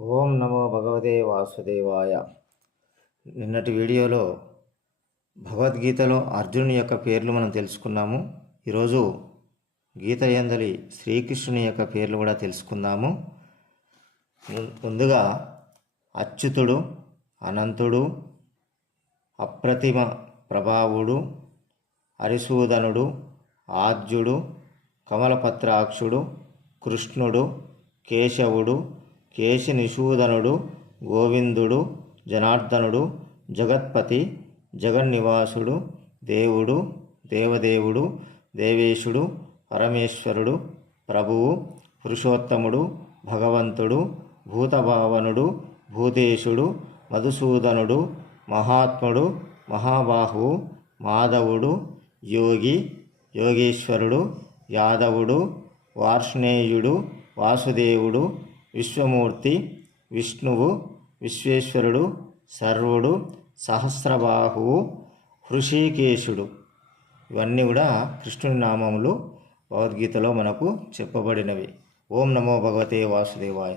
ఓం నమో భగవతే వాసుదేవాయ. నిన్నటి వీడియోలో భగవద్గీతలో అర్జునుని యొక్క పేర్లు మనం తెలుసుకున్నాము. ఈరోజు గీత యందలి శ్రీకృష్ణుని యొక్క పేర్లు కూడా తెలుసుకుందాము. ముందుగా అచ్యుతుడు, అనంతుడు, అప్రతిమ ప్రభావుడు, హరిసూదనుడు, ఆద్యుడు, కమలపత్రాక్షుడు, కృష్ణుడు, కేశవుడు, కేశినిషూదనుడు, గోవిందుడు, జనార్దనుడు, జగత్పతి, జగన్నివాసుడు, దేవుడు, దేవదేవుడు, దేవేశుడు, పరమేశ్వరుడు, ప్రభువు, పురుషోత్తముడు, భగవంతుడు, భూతభావనుడు, భూతేశుడు, మధుసూదనుడు, మహాత్ముడు, మహాబాహువు, మాధవుడు, యోగి, యోగేశ్వరుడు, యాదవుడు, వార్ష్ణేయుడు, వాసుదేవుడు, విశ్వమూర్తి, విష్ణువు, విశ్వేశ్వరుడు, సర్వుడు, సహస్రబాహువు, హృషికేశుడు. ఇవన్నీ కూడా కృష్ణుని నామములు భగవద్గీతలో మనకు చెప్పబడినవి. ఓం నమో భగవతే వాసుదేవాయ.